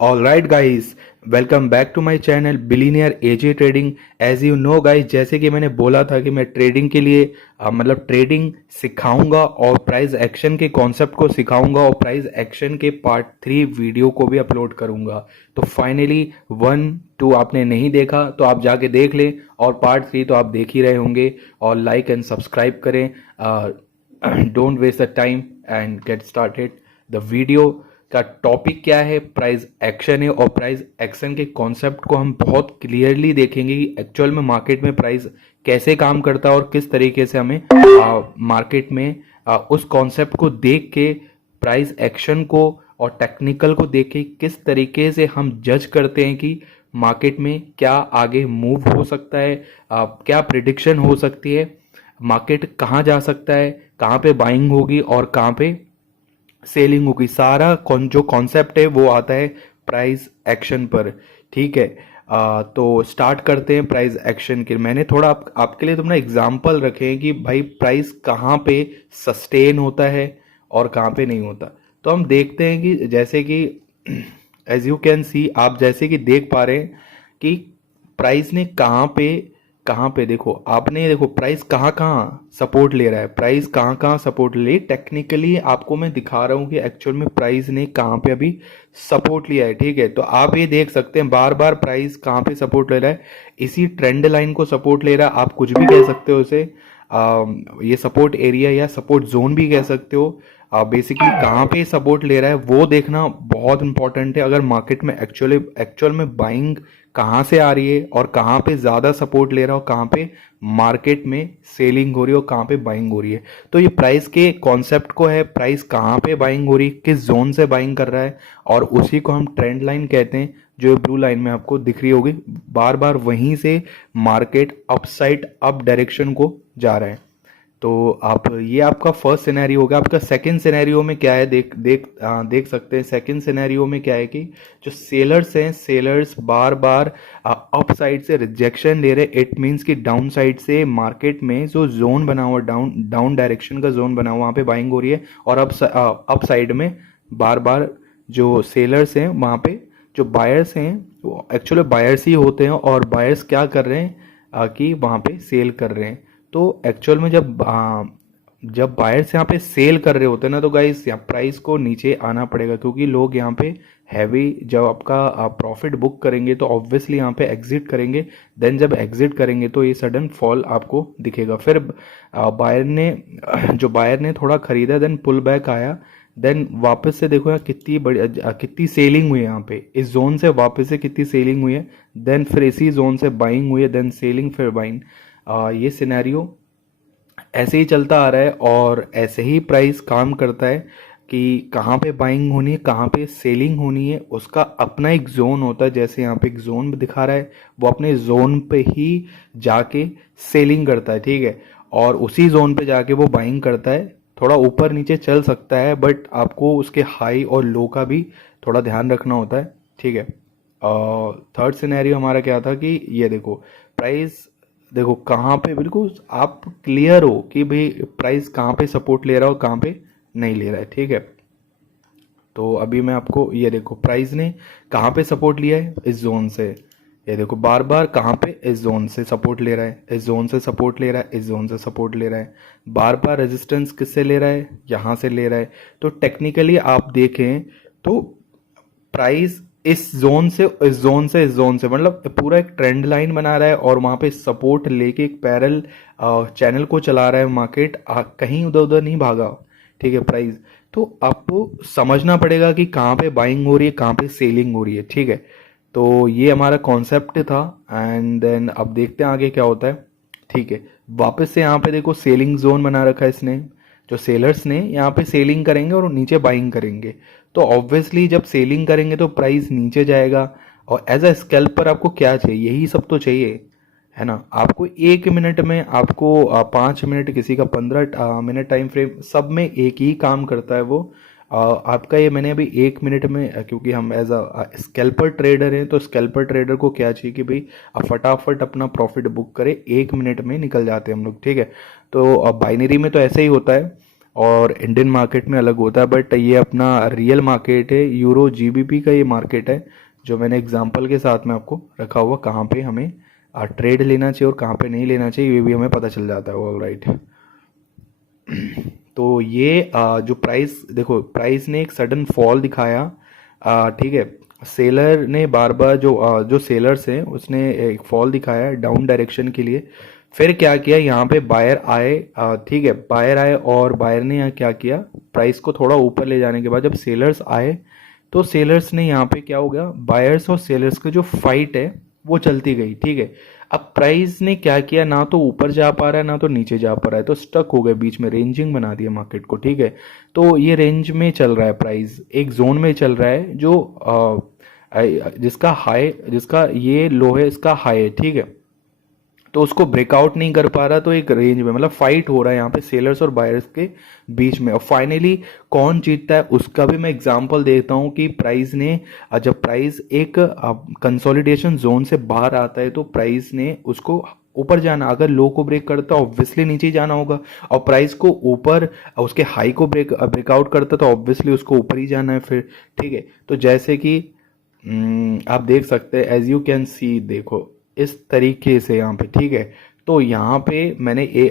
All right guys, welcome back to my channel billionaire AJ trading. As you know guys, जैसे कि मैंने बोला था कि मैं ट्रेडिंग के लिए मतलब ट्रेडिंग सिखाऊंगा और प्राइस एक्शन के कॉन्सेप्ट को सिखाऊंगा और प्राइस एक्शन के पार्ट 3 वीडियो को भी अपलोड करूंगा। तो फाइनली 1 2 आपने नहीं देखा तो आप जाके देख लें, और पार्ट 3 तो आप देख ही रहे होंगे। और लाइक एंड सब्सक्राइब करें। Don't waste the time and get started. The video का टॉपिक क्या है, प्राइस एक्शन है, और प्राइस एक्शन के कॉन्सेप्ट को हम बहुत क्लियरली देखेंगे कि एक्चुअल में मार्केट में प्राइस कैसे काम करता है और किस तरीके से हमें मार्केट में उस कॉन्सेप्ट को देख के प्राइस एक्शन को और टेक्निकल को देख के किस तरीके से हम जज करते हैं कि मार्केट में क्या आगे मूव हो सकता है, क्या प्रिडिक्शन हो सकती है, मार्केट कहाँ जा सकता है, कहाँ पे बाइंग होगी और कहाँ पे सेलिंग होगी। सारा जो कॉन्सेप्ट है वो आता है प्राइस एक्शन पर। ठीक है, तो स्टार्ट करते हैं प्राइस एक्शन के। मैंने थोड़ा आपके लिए तुमने एग्जांपल रखे हैं कि भाई प्राइस कहाँ पे सस्टेन होता है और कहाँ पे नहीं होता। तो हम देखते हैं कि जैसे कि एज यू कैन सी, आप जैसे कि देख पा रहे हैं कि प्राइस ने कहाँ पे देखो, आपने देखो प्राइस कहाँ कहाँ सपोर्ट ले रहा है, प्राइस कहाँ कहाँ सपोर्ट ले। टेक्निकली आपको मैं दिखा रहा हूँ कि एक्चुअल में प्राइस ने कहाँ पे अभी सपोर्ट लिया है। ठीक है, तो आप ये देख सकते हैं बार बार प्राइस कहाँ पे सपोर्ट ले रहा है, इसी ट्रेंड लाइन को सपोर्ट ले रहा है। आप कुछ भी कह सकते हो उसे, ये सपोर्ट एरिया या सपोर्ट जोन भी कह सकते हो। बेसिकली कहाँ पे सपोर्ट ले रहा है वो देखना बहुत इंपॉर्टेंट है। अगर मार्केट में एक्चुअल में बाइंग कहाँ से आ रही है और कहाँ पे ज़्यादा सपोर्ट ले रहा है और कहाँ पे मार्केट में सेलिंग हो रही है और कहाँ पे बाइंग हो रही है, तो ये प्राइस के कॉन्सेप्ट को है, प्राइस कहाँ पे बाइंग हो रही है, किस जोन से बाइंग कर रहा है, और उसी को हम ट्रेंड लाइन कहते हैं, जो ब्लू लाइन में आपको दिख रही होगी। बार बार वहीं से मार्केट अपसाइड अप डायरेक्शन को जा रहा है। तो आप ये आपका फर्स्ट सिनेरियो हो गया। आपका सेकंड सिनेरियो में क्या है, देख सकते हैं। सेकंड सिनेरियो में क्या है कि जो सेलर्स हैं, सेलर्स बार बार अप साइड से रिजेक्शन दे रहे। इट मींस कि डाउन साइड से मार्केट में जो जोन बना हुआ, डाउन डायरेक्शन का जोन बना हुआ, वहाँ पे बाइंग हो रही है। और अप साइड में बार बार जो सेलर्स हैं वहाँ पे जो बायर्स हैं वो एक्चुअली बायर्स ही होते हैं, और बायर्स क्या कर रहे हैं कि वहाँ पे सेल कर रहे हैं। तो एक्चुअल में जब बायर्स यहाँ पे सेल कर रहे होते हैं ना, तो गाइस यहाँ प्राइस को नीचे आना पड़ेगा, क्योंकि लोग यहाँ पे हैवी जब आपका प्रॉफिट बुक करेंगे तो ऑब्वियसली यहाँ पे एग्जिट करेंगे। देन जब एग्जिट करेंगे तो ये सडन फॉल आपको दिखेगा। फिर बायर ने थोड़ा खरीदा, देन पुल बैक आया, देन वापस से देखो यहाँ कितनी बड़ी कितनी सेलिंग हुई है। यहाँ पे इस जोन से वापस से कितनी सेलिंग हुई है, देन फिर इसी जोन से बाइंग हुई है, देन सेलिंग फिर बाइंग। ये सिनेरियो ऐसे ही चलता आ रहा है, और ऐसे ही प्राइस काम करता है कि कहाँ पे बाइंग होनी है, कहाँ पे सेलिंग होनी है, उसका अपना एक जोन होता है। जैसे यहाँ पे एक जोन दिखा रहा है, वो अपने जोन पे ही जाके सेलिंग करता है। ठीक है, और उसी जोन पे जाके वो बाइंग करता है। थोड़ा ऊपर नीचे चल सकता है, बट आपको उसके हाई और लो का भी थोड़ा ध्यान रखना होता है। ठीक है, थर्ड सिनेरियो हमारा क्या था कि ये देखो प्राइस, देखो कहाँ पे बिल्कुल आप क्लियर हो कि भाई प्राइस कहाँ पे सपोर्ट ले रहा है और कहाँ पे नहीं ले रहा है। ठीक है, तो अभी मैं आपको ये देखो प्राइस ने कहाँ पे सपोर्ट लिया है, इस जोन से। ये देखो बार बार कहाँ पे, इस जोन से सपोर्ट ले रहा है, इस जोन से सपोर्ट ले रहा है, इस जोन से सपोर्ट ले रहा है। बार बार रेजिस्टेंस किससे ले रहा है, यहाँ से ले रहा है। तो टेक्निकली आप देखें तो प्राइस इस जोन से इस जोन से इस जोन से मतलब पूरा एक ट्रेंड लाइन बना रहा है, और वहां पे सपोर्ट लेके एक पैरल चैनल को चला रहा है। मार्केट कहीं उधर उधर नहीं भागा। ठीक है, प्राइस तो आपको समझना पड़ेगा कि कहाँ पे बाइंग हो रही है, कहाँ पे सेलिंग हो रही है। ठीक है, तो ये हमारा कॉन्सेप्ट था, एंड देन अब देखते हैं आगे क्या होता है। ठीक है, वापस से यहाँ पे देखो सेलिंग जोन बना रखा है इसने। जो सेलर्स ने यहाँ पे सेलिंग करेंगे और नीचे बाइंग करेंगे, तो ऑब्वियसली जब सेलिंग करेंगे तो प्राइस नीचे जाएगा। और एज अ स्कैल्प पर आपको क्या चाहिए, यही सब तो चाहिए, है ना। आपको 1 मिनट में, आपको 5 मिनट, किसी का 15 मिनट टाइम फ्रेम, सब में एक ही काम करता है वो। आपका ये मैंने अभी 1 मिनट में, क्योंकि हम एज अ स्कैल्पर ट्रेडर हैं, तो स्कैल्पर ट्रेडर को क्या चाहिए कि भाई आप फटाफट अपना प्रॉफिट बुक करें, 1 मिनट में निकल जाते हैं हम लोग। ठीक है, तो बाइनरी में तो ऐसे ही होता है। और इंडियन मार्केट में अलग होता है, बट ये अपना रियल मार्केट है, यूरो जीबीपी का ये मार्केट है जो मैंने एग्जांपल के साथ में आपको रखा हुआ, कहाँ पे हमें ट्रेड लेना चाहिए और कहाँ पे नहीं लेना चाहिए ये भी हमें पता चल जाता है। All right. तो ये जो प्राइस देखो, प्राइस ने एक सडन फॉल दिखाया, ठीक है। सेलर ने बार बार जो सेलर्स हैं उसने एक फॉल दिखाया डाउन डायरेक्शन के लिए। फिर क्या किया, यहाँ पे बायर आए, ठीक है, बायर आए और बायर ने यहाँ क्या किया, प्राइस को थोड़ा ऊपर ले जाने के बाद जब सेलर्स आए तो सेलर्स ने यहाँ पे क्या हो गया, बायर्स और सेलर्स का जो फाइट है वो चलती गई, ठीक है। अब प्राइस ने क्या किया, ना तो ऊपर जा पा रहा है ना तो नीचे जा पा रहा है, तो स्टक हो गए बीच में, रेंजिंग बना दिया मार्केट को, ठीक है। तो ये रेंज में चल रहा है, प्राइस एक जोन में चल रहा है जो जिसका हाई, जिसका ये लो है इसका हाई है, ठीक है। तो उसको ब्रेकआउट नहीं कर पा रहा, तो एक रेंज में मतलब फाइट हो रहा है यहाँ पे सेलर्स और बायर्स के बीच में। और फाइनली कौन जीतता है उसका भी मैं एग्जांपल देता हूँ कि प्राइस ने जब प्राइस एक कंसोलिडेशन जोन से बाहर आता है तो प्राइस ने उसको ऊपर जाना, अगर लो को ब्रेक करता ऑब्वियसली नीचे ही जाना होगा, और प्राइस को ऊपर उसके हाई को ब्रेकआउट करता तो ऑब्वियसली उसको ऊपर ही जाना है फिर, ठीक है। तो जैसे कि आप देख सकते हैं, एज यू कैन सी, देखो इस तरीके से यहाँ पे, ठीक है। तो यहाँ पे मैंने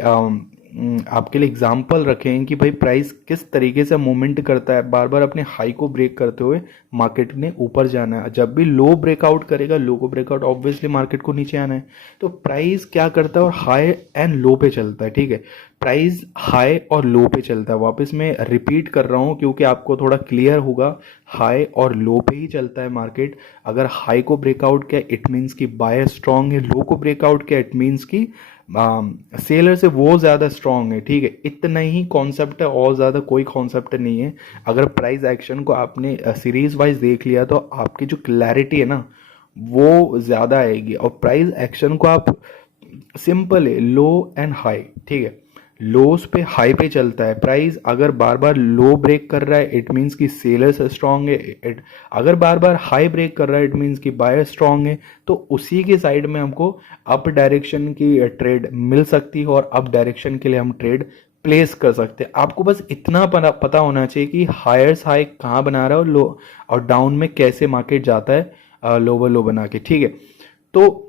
आपके लिए एग्जांपल रखे हैं कि भाई प्राइस किस तरीके से मूवमेंट करता है, बार बार अपने हाई को ब्रेक करते हुए मार्केट ने ऊपर जाना है, जब भी लो ब्रेकआउट करेगा, लो को ब्रेकआउट ऑब्वियसली मार्केट को नीचे आना है। तो प्राइस क्या करता है, और हाई एंड लो पे चलता है, ठीक है। प्राइस हाई और लो पे चलता है, वापस मैं रिपीट कर रहा हूँ क्योंकि आपको थोड़ा क्लियर होगा, हाई और लो पे ही चलता है मार्केट। अगर हाई को ब्रेकआउट किया इट मीन्स कि बायर स्ट्रांग है, लो को ब्रेकआउट किया इट मीन्स कि सेलर से वो ज़्यादा स्ट्रांग है, ठीक है। इतना ही कॉन्सेप्ट है, और ज़्यादा कोई कॉन्सेप्ट नहीं है। अगर प्राइस एक्शन को आपने सीरीज वाइज देख लिया तो आपकी जो क्लैरिटी है ना वो ज़्यादा आएगी। और प्राइस एक्शन को आप सिंपल है, लो एंड हाई, ठीक है। लोस पे हाई पे चलता है प्राइस, अगर बार बार लो ब्रेक कर रहा है इट मीन्स कि सेलर्स स्ट्रांग है, अगर बार बार हाई ब्रेक कर रहा है इट मीन्स कि बायर स्ट्रांग है। तो उसी के साइड में हमको अप डायरेक्शन की ट्रेड मिल सकती है और अप डायरेक्शन के लिए हम ट्रेड प्लेस कर सकते हैं। आपको बस इतना पता होना चाहिए कि हायर्स हाई कहाँ बना रहा है और लो और डाउन में कैसे मार्केट जाता है, लोअर लो बना के, ठीक है। तो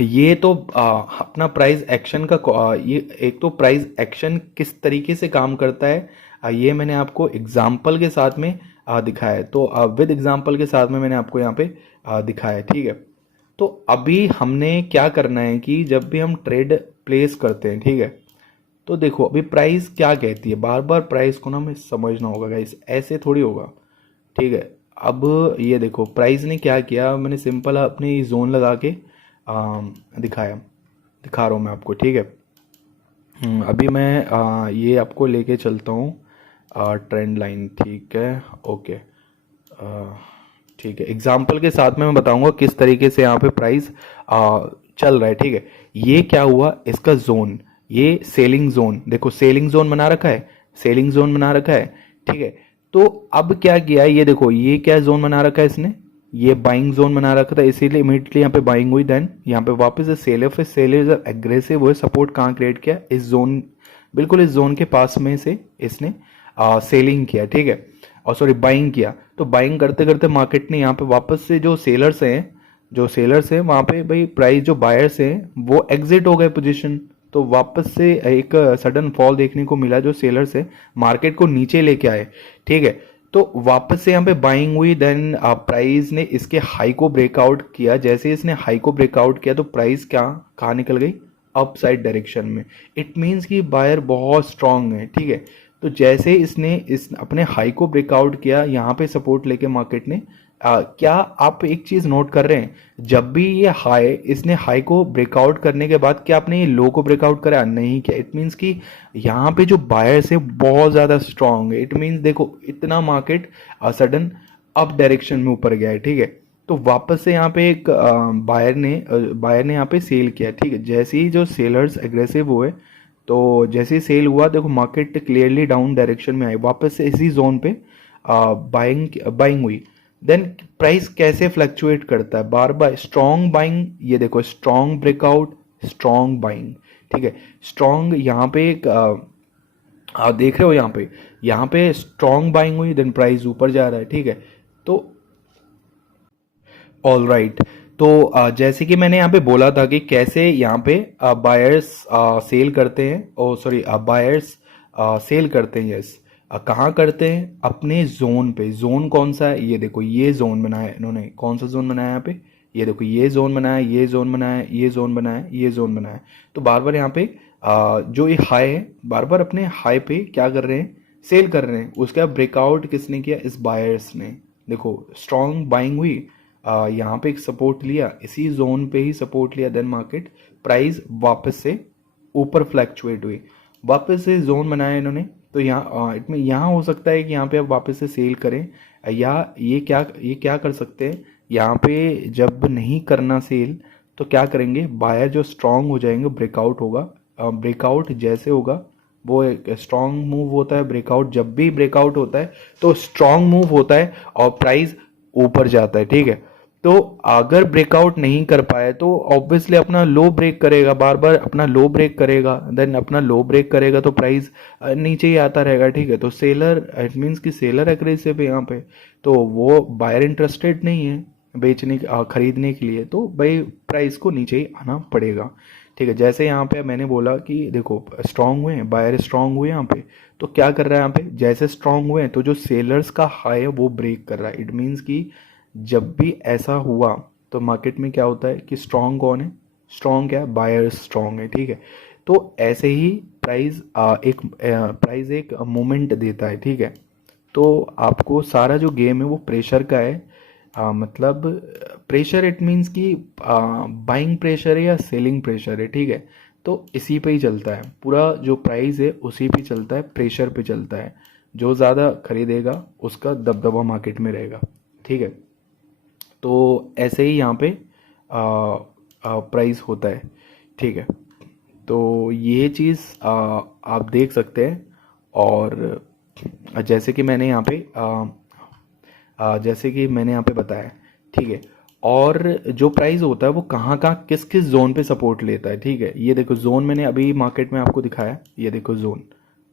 ये तो अपना प्राइस एक्शन का ये एक तो प्राइस एक्शन किस तरीके से काम करता है, ये मैंने आपको एग्जाम्पल के साथ में दिखाया है। तो विद एग्जाम्पल के साथ में मैंने आपको यहाँ पे दिखाया है, ठीक है। तो अभी हमने क्या करना है कि जब भी हम ट्रेड प्लेस करते हैं, ठीक है, तो देखो अभी प्राइस क्या कहती है, बार बार प्राइस को ना हमें समझना होगा गाइस, ऐसे थोड़ी होगा, ठीक है। अब ये देखो प्राइस ने क्या किया, मैंने सिंपल अपनी जोन लगा के दिखा रहा हूँ मैं आपको, ठीक है। अभी मैं ये आपको लेके चलता हूँ ट्रेंड लाइन, ठीक है, ओके, ठीक है। एग्जाम्पल के साथ में मैं बताऊंगा किस तरीके से यहाँ पे प्राइस चल रहा है, ठीक है। ये क्या हुआ, इसका जोन, ये सेलिंग जोन, देखो सेलिंग जोन बना रखा है, सेलिंग जोन बना रखा है, ठीक है। तो अब क्या किया, ये देखो ये क्या जोन बना रखा है इसने, ये बाइंग जोन बना रखा था, इसीलिए इमीडिएटली यहाँ पे बाइंग हुई, देन यहाँ पे वापस सेलर, फिर सेलर एग्रेसिव हुए, सपोर्ट कहाँ क्रिएट किया, इस जोन, बिल्कुल इस जोन के पास में से इसने सेलिंग किया, ठीक है, और सॉरी बाइंग किया। तो बाइंग करते करते मार्केट ने यहाँ पे वापस से जो सेलर्स हैं, वहाँ पे भाई प्राइस जो बायर्स हैं वो एग्जिट हो गए पोजीशन, तो वापस से एक सडन फॉल देखने को मिला, जो सेलर्स है मार्केट को नीचे लेके आए, ठीक है। तो वापस से यहाँ पे बाइंग हुई, देन प्राइस ने इसके हाई को ब्रेकआउट किया, जैसे इसने हाई को ब्रेकआउट किया तो प्राइस कहाँ निकल गई, अप साइड डायरेक्शन में। इट मीन्स कि बायर बहुत स्ट्रांग है, ठीक है। तो जैसे इसने इस अपने हाई को ब्रेकआउट किया, यहाँ पे सपोर्ट लेके मार्केट ने क्या आप एक चीज नोट कर रहे हैं, जब भी ये हाई, इसने हाई को ब्रेकआउट करने के बाद क्या आपने ये लो को ब्रेकआउट करा, नहीं किया। इट मीन्स कि यहाँ पे जो बायर्स है बहुत ज्यादा स्ट्रांग है, इट मीन्स देखो इतना मार्केट सडन अप डायरेक्शन में ऊपर गया है, ठीक है। तो वापस से यहाँ पे एक बायर ने यहाँ पे सेल किया, ठीक है। जैसे ही जो सेलर्स एग्रेसिव हुए, तो जैसे ही सेल हुआ देखो मार्केट क्लियरली डाउन डायरेक्शन में आई, वापस से इसी जोन पे बाइंग हुई। देन प्राइस कैसे फ्लक्चुएट करता है, बार बार स्ट्रॉन्ग बाइंग, ये देखो स्ट्रॉन्ग ब्रेकआउट, स्ट्रॉन्ग बाइंग, ठीक है। स्ट्रॉन्ग यहाँ पे एक आप देख रहे हो यहाँ पे स्ट्रॉन्ग बाइंग हुई, देन प्राइस ऊपर जा रहा है, ठीक है। तो ऑल राइट, तो जैसे कि मैंने यहाँ पे बोला था कि कैसे यहाँ पे बायर्स सेल करते हैं, ओ सॉरी बायर्स सेल करते हैं, यस। कहाँ करते हैं? अपने जोन पे। जोन कौन सा है? ये देखो, ये जोन बनाया है इन्होंने। कौन सा जोन बनाया है यहाँ पे? ये देखो, ये जोन बनाया, ये जोन बनाया, ये जोन बनाया, ये जोन बनाया। तो बार बार यहाँ पे जो ये हाई है, बार बार अपने हाई पे क्या कर रहे हैं? सेल कर रहे हैं। उसका ब्रेकआउट किसने किया? इस बायर्स ने। देखो, स्ट्रॉन्ग बाइंग हुई, यहाँ पे एक सपोर्ट लिया, इसी जोन पे ही सपोर्ट लिया, देन मार्केट प्राइस वापस से ऊपर फ्लैक्चुएट हुई, वापस से जोन बनाया इन्होंने। तो यहाँ इसमें यहाँ हो सकता है कि यहाँ पे आप वापस से सेल करें, या ये क्या कर सकते हैं, यहाँ पे जब नहीं करना सेल तो क्या करेंगे, बायर जो स्ट्रांग हो जाएंगे, ब्रेकआउट होगा। ब्रेकआउट जैसे होगा, वो एक स्ट्रांग मूव होता है। ब्रेकआउट जब भी ब्रेकआउट होता है तो स्ट्रांग मूव होता है और प्राइस ऊपर जाता है, ठीक है। तो अगर ब्रेकआउट नहीं कर पाए तो ऑब्वियसली अपना लो ब्रेक करेगा, बार बार अपना लो ब्रेक करेगा, देन अपना लो ब्रेक करेगा तो प्राइस नीचे ही आता रहेगा, ठीक है। तो सेलर, इट मीन्स कि सेलर एग्रेसिव है यहाँ पे, तो वो बायर इंटरेस्टेड नहीं है बेचने खरीदने के लिए, तो भाई प्राइस को नीचे ही आना पड़ेगा, ठीक है। जैसे यहाँ पे मैंने बोला कि देखो, स्ट्रांग हुए हैं, बायर स्ट्रांग हुए यहाँ पे, तो क्या कर रहा है यहाँ पे, जैसे स्ट्रांग हुए हैं तो जो सेलर्स का हाई है वो ब्रेक कर रहा है। इट मीन्स कि जब भी ऐसा हुआ तो मार्केट में क्या होता है कि स्ट्रांग कौन है? स्ट्रांग क्या है? बायर स्ट्रांग है, ठीक है। तो ऐसे ही प्राइस एक मोमेंट देता है, ठीक है। तो आपको सारा जो गेम है वो प्रेशर का है। मतलब प्रेशर, इट मीन्स कि बाइंग प्रेशर है या सेलिंग प्रेशर है, ठीक है। तो इसी पे ही चलता है पूरा, जो प्राइस है उसी पे चलता है, प्रेशर पे चलता है। जो ज़्यादा खरीदेगा उसका दबदबा मार्केट में रहेगा, ठीक है। तो ऐसे ही यहाँ पे प्राइस होता है, ठीक है। तो ये चीज़ आप देख सकते हैं। और जैसे कि मैंने यहाँ पे जैसे कि मैंने यहाँ पे बताया, ठीक है। और जो प्राइस होता है वो कहाँ कहाँ किस किस जोन पे सपोर्ट लेता है, ठीक है। ये देखो जोन मैंने अभी मार्केट में आपको दिखाया, ये देखो जोन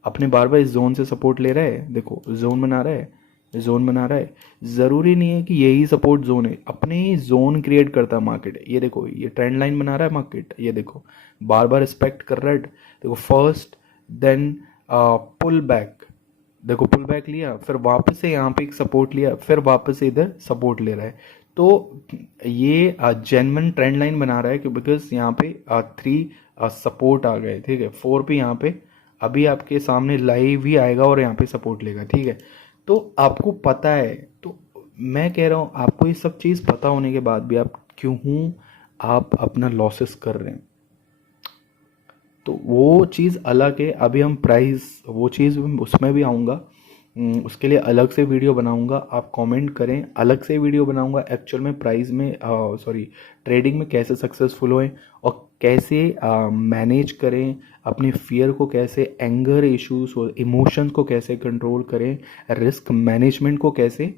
अपने बार बार इस जोन से सपोर्ट ले रहा है। देखो जोन बना रहा है, जोन बना रहा है। ज़रूरी नहीं है कि यही सपोर्ट जोन है, अपने ही जोन क्रिएट करता है मार्केट। ये देखो, ये ट्रेंड लाइन बना रहा है मार्केट, ये देखो बार बार रिस्पेक्ट कर रहा है। देखो फर्स्ट, देन पुल बैक, देखो पुल बैक लिया, फिर वापस से यहाँ पे एक सपोर्ट लिया, फिर वापस से इधर सपोर्ट ले रहा है। तो ये जेन्युइन ट्रेंड लाइन बना रहा है कि बिकॉज यहाँ पे 3 सपोर्ट आ गए, ठीक है। 4 पे यहाँ पे अभी आपके सामने लाइव ही आएगा और यहाँ पे सपोर्ट लेगा, ठीक है। तो आपको पता है, तो मैं कह रहा हूँ आपको ये सब चीज़ पता होने के बाद भी आप अपना लॉसेस कर रहे हैं, तो वो चीज़ अलग है। अभी हम प्राइस, वो चीज़ उसमें भी आऊँगा, उसके लिए अलग से वीडियो बनाऊँगा। आप कमेंट करें, अलग से वीडियो बनाऊँगा एक्चुअल में प्राइस में, सॉरी, ट्रेडिंग में कैसे सक्सेसफुल होएं और कैसे मैनेज करें अपने फियर को, कैसे एंगर इश्यूज और इमोशंस को कैसे कंट्रोल करें, रिस्क मैनेजमेंट को कैसे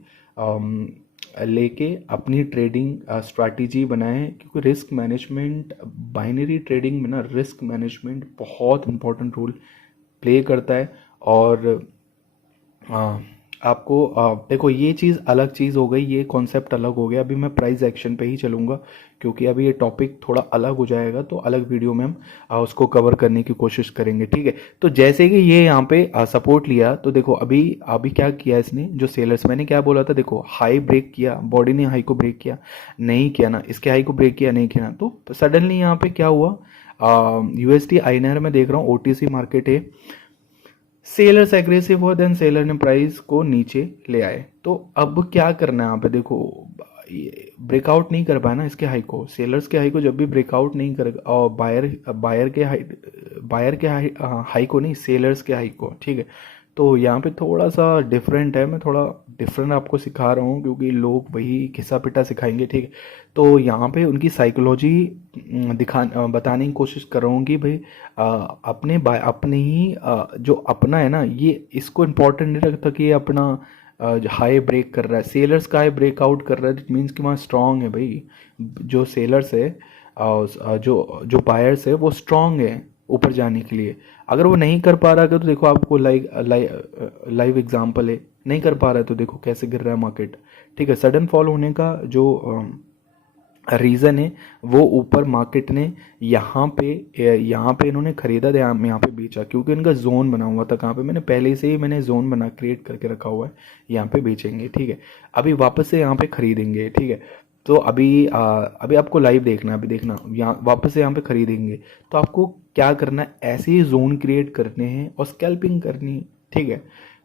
लेके अपनी ट्रेडिंग स्ट्रैटेजी बनाएं। क्योंकि रिस्क मैनेजमेंट, बाइनरी ट्रेडिंग में ना रिस्क मैनेजमेंट बहुत इंपॉर्टेंट रोल प्ले करता है। और आपको देखो, ये चीज़ अलग चीज़ हो गई, ये कॉन्सेप्ट अलग हो गया। अभी मैं प्राइस एक्शन पे ही चलूँगा क्योंकि अभी ये टॉपिक थोड़ा अलग हो जाएगा, तो अलग वीडियो में हम उसको कवर करने की कोशिश करेंगे, ठीक है। तो जैसे कि ये यहाँ पे सपोर्ट लिया, तो देखो अभी अभी क्या किया इसने, जो सेलर्स, मैंने क्या बोला था, देखो हाई ब्रेक किया, बॉडी ने हाई को ब्रेक किया, नहीं किया ना, इसके हाई को ब्रेक किया, नहीं किया ना, तो सडनली यहाँ पे क्या हुआ, यूएसडी आईएनआर में देख रहा हूँ, ओटीसी मार्केट है, सेलर्स एग्रेसिव हुआ, देन सेलर ने प्राइस को नीचे ले आए। तो अब क्या करना है यहाँ पे, देखो ब्रेकआउट नहीं कर पाया ना इसके हाई को, सेलर्स के हाई को जब भी ब्रेकआउट नहीं कर, और बायर के हाई को नहीं, सेलर्स के हाई को, ठीक है। तो यहाँ पे थोड़ा सा डिफरेंट है, मैं थोड़ा डिफरेंट आपको सिखा रहा हूँ क्योंकि लोग वही घिसा पिटा सिखाएंगे, ठीक है। तो यहाँ पे उनकी साइकोलॉजी बताने की कोशिश कर रहा हूँ कि भाई अपने ही जो अपना है ना, ये इसको इम्पोर्टेंट नहीं रखता कि ये अपना हाई ब्रेक कर रहा है, सेलर्स का हाई ब्रेकआउट कर रहा है, इट मीन्स कि वहाँ स्ट्रांग है भाई। जो सेलर्स है, जो जो बायर्स है वो स्ट्रांग है, ऊपर जाने के लिए। अगर वो नहीं कर पा रहा है तो देखो आपको लाइव एग्जांपल है, नहीं कर पा रहा है तो देखो कैसे गिर रहा है मार्केट। ठीक है, सडन फॉल होने का जो रीज़न है वो ऊपर मार्केट ने यहाँ पे इन्होंने खरीदा था, यहाँ पे बेचा, क्योंकि इनका जोन बना हुआ था। कहाँ पे, मैंने पहले से ही मैंने जोन बना क्रिएट करके रखा हुआ है, यहाँ पे बेचेंगे। ठीक है, अभी वापस से यहाँ पे खरीदेंगे। ठीक है, तो अभी आपको लाइव देखना है, अभी देखना यहाँ वापस से यहाँ पे खरीदेंगे। तो आपको क्या करना है, ऐसे ही जोन क्रिएट करने हैं और स्कैल्पिंग करनी है। ठीक है,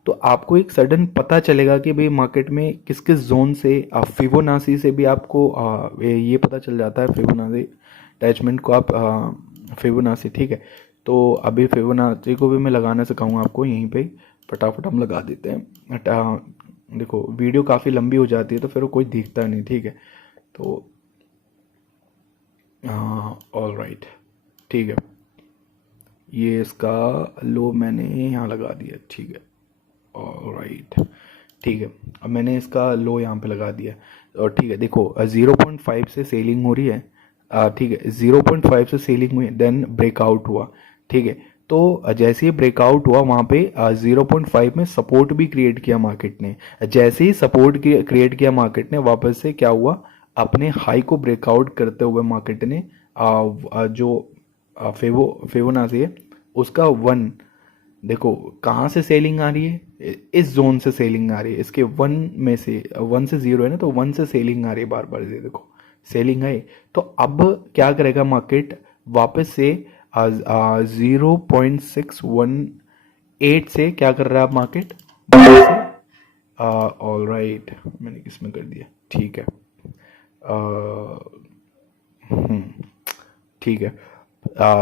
तो आपको एक सडन पता चलेगा कि भाई मार्केट में किस किस जोन से, फिबोनाची से भी आपको ये पता चल जाता है, फिबोनाची अटैचमेंट को आप फिबोनाची। ठीक है, तो अभी फिबोनाची को भी मैं लगाना सिखाऊंगा आपको यहीं पे, फटाफट हम लगा देते हैं। देखो वीडियो काफ़ी लंबी हो जाती है तो फिर वो कोई दिखता नहीं। ठीक है, तो ऑल राइट, ठीक है, ये इसका लो मैंने यहाँ लगा दिया। ठीक है, ऑलराइट, ठीक है, अब मैंने इसका लो यहाँ पे लगा दिया। और ठीक है, देखो 0.5 से सेलिंग हो रही है। ठीक है, 0.5 से सेलिंग हुई, देन ब्रेकआउट हुआ। ठीक है, तो जैसे ही ब्रेकआउट हुआ वहाँ पे 0.5 में सपोर्ट भी क्रिएट किया मार्केट ने। जैसे ही सपोर्ट क्रिएट किया मार्केट ने, वापस से क्या हुआ, अपने हाई को ब्रेकआउट करते हुए मार्केट ने जो फिबोनाची है उसका वन, देखो कहाँ से सेलिंग आ रही है, इस जोन से सेलिंग आ रही है, इसके वन में से, 1 से 0 है ना, तो 1 से सेलिंग आ रही है बार बार। ये देखो सेलिंग है। तो अब क्या करेगा मार्केट, वापस से 0.618 से क्या कर रहा है मार्केट वापस से। ऑल राइट, मैंने किसमें कर दिया, ठीक है, हम्म, ठीक है।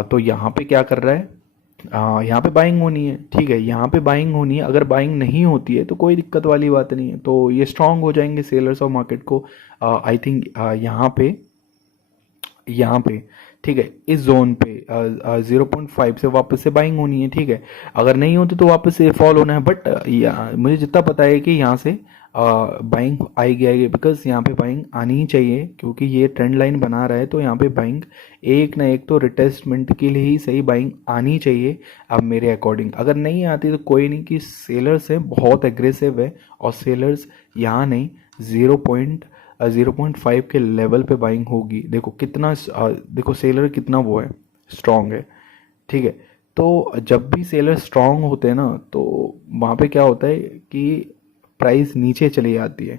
तो यहाँ पे क्या कर रहा है, यहाँ पे बाइंग होनी है। ठीक है, यहाँ पे बाइंग होनी है, अगर बाइंग नहीं होती है तो कोई दिक्कत वाली बात नहीं है, तो ये स्ट्रांग हो जाएंगे सेलर्स ऑफ मार्केट को। आई थिंक यहाँ पे ठीक है, इस जोन पे 0.5 से वापस से बाइंग होनी है। ठीक है, अगर नहीं होती तो वापस से फॉल होना है, बट मुझे जितना पता है कि यहाँ से बाइंग आएगी, बिकॉज यहाँ पे बाइंग आनी ही चाहिए, क्योंकि ये ट्रेंड लाइन बना रहा है, तो यहाँ पे बाइंग एक ना एक तो रिटेस्टमेंट के लिए ही सही बाइंग आनी चाहिए। अब मेरे अकॉर्डिंग अगर नहीं आती तो कोई नहीं, कि सेलर्स है बहुत एग्रेसिव है, और सेलर्स यहाँ नहीं, 0.5 के लेवल पे बाइंग होगी। देखो कितना देखो सेलर कितना वो है, स्ट्रांग है। ठीक है, तो जब भी सेलर स्ट्रांग होते हैं ना, तो वहाँ पे क्या होता है कि प्राइस नीचे चली जाती है।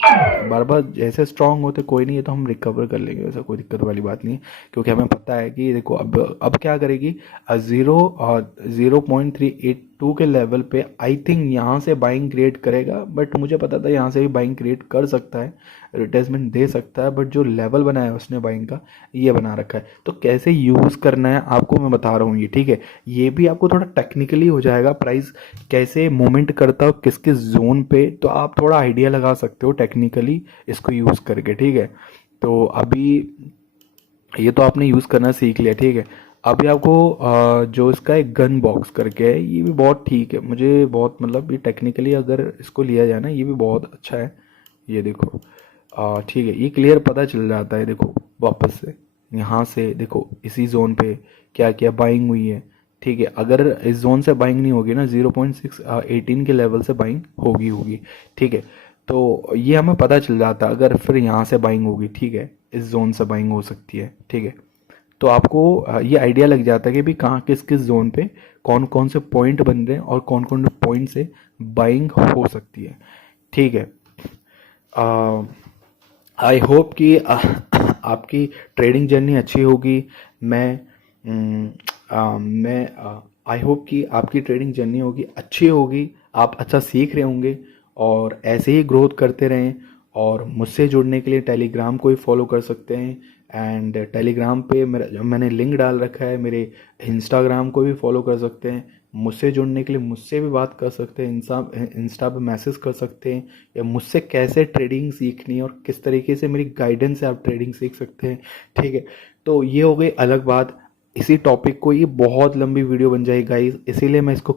बार बार जैसे स्ट्रांग होते, कोई नहीं है तो हम रिकवर कर लेंगे, वैसा कोई दिक्कत वाली बात नहीं है, क्योंकि हमें पता है कि देखो अब क्या करेगी, 0.382 के लेवल पे आई थिंक यहाँ से बाइंग क्रिएट करेगा, बट मुझे पता था यहाँ से भी बाइंग क्रिएट कर सकता है, रिटेस्टमेंट दे सकता है, बट जो लेवल बनाया है उसने बाइंग का, ये बना रखा है। तो कैसे यूज़ करना है आपको मैं बता रहा हूँ ये। ठीक है, ये भी आपको थोड़ा टेक्निकली हो जाएगा, प्राइस कैसे मूवमेंट करता हो किस किस जोन पे, तो आप थोड़ा आइडिया लगा सकते हो टेक्निकली इसको यूज़ करके। ठीक है, तो अभी ये तो आपने यूज़ करना सीख लिया। ठीक है, अभी आपको जो इसका एक गन बॉक्स करके है, ये भी बहुत ठीक है, मुझे बहुत, मतलब ये टेक्निकली अगर इसको लिया जाए ना, ये भी बहुत अच्छा है। ये देखो ठीक है, ये क्लियर पता चल जाता है। देखो वापस से यहाँ से देखो इसी जोन पे क्या क्या बाइंग हुई है। ठीक है, अगर इस जोन से बाइंग नहीं होगी ना, 0.618 के लेवल से बाइंग होगी। ठीक है, तो ये हमें पता चल जाता है, अगर फिर यहाँ से बाइंग होगी, ठीक है, इस जोन से बाइंग हो सकती है। ठीक है, तो आपको ये आइडिया लग जाता है कि भी कहाँ किस किस जोन पे कौन कौन से पॉइंट बन रहे हैं और कौन कौन से पॉइंट से बाइंग हो सकती है। ठीक है, आई होप कि आपकी ट्रेडिंग जर्नी अच्छी होगी। मैं आई होप कि आपकी ट्रेडिंग जर्नी होगी अच्छी होगी, आप अच्छा सीख रहे होंगे, और ऐसे ही ग्रोथ करते रहें। और मुझसे जुड़ने के लिए टेलीग्राम को ही फॉलो कर सकते हैं, एंड टेलीग्राम पे मेरा मैंने लिंक डाल रखा है, मेरे इंस्टाग्राम को भी फॉलो कर सकते हैं। मुझसे जुड़ने के लिए मुझसे भी बात कर सकते हैं, इंस्टा पे मैसेज कर सकते हैं, या मुझसे कैसे ट्रेडिंग सीखनी है और किस तरीके से मेरी गाइडेंस से आप ट्रेडिंग सीख सकते हैं। ठीक है, तो ये हो गई अलग बात। इसी टॉपिक को, ये बहुत लंबी वीडियो बन जाएगी गाइस, इसीलिए मैं इसको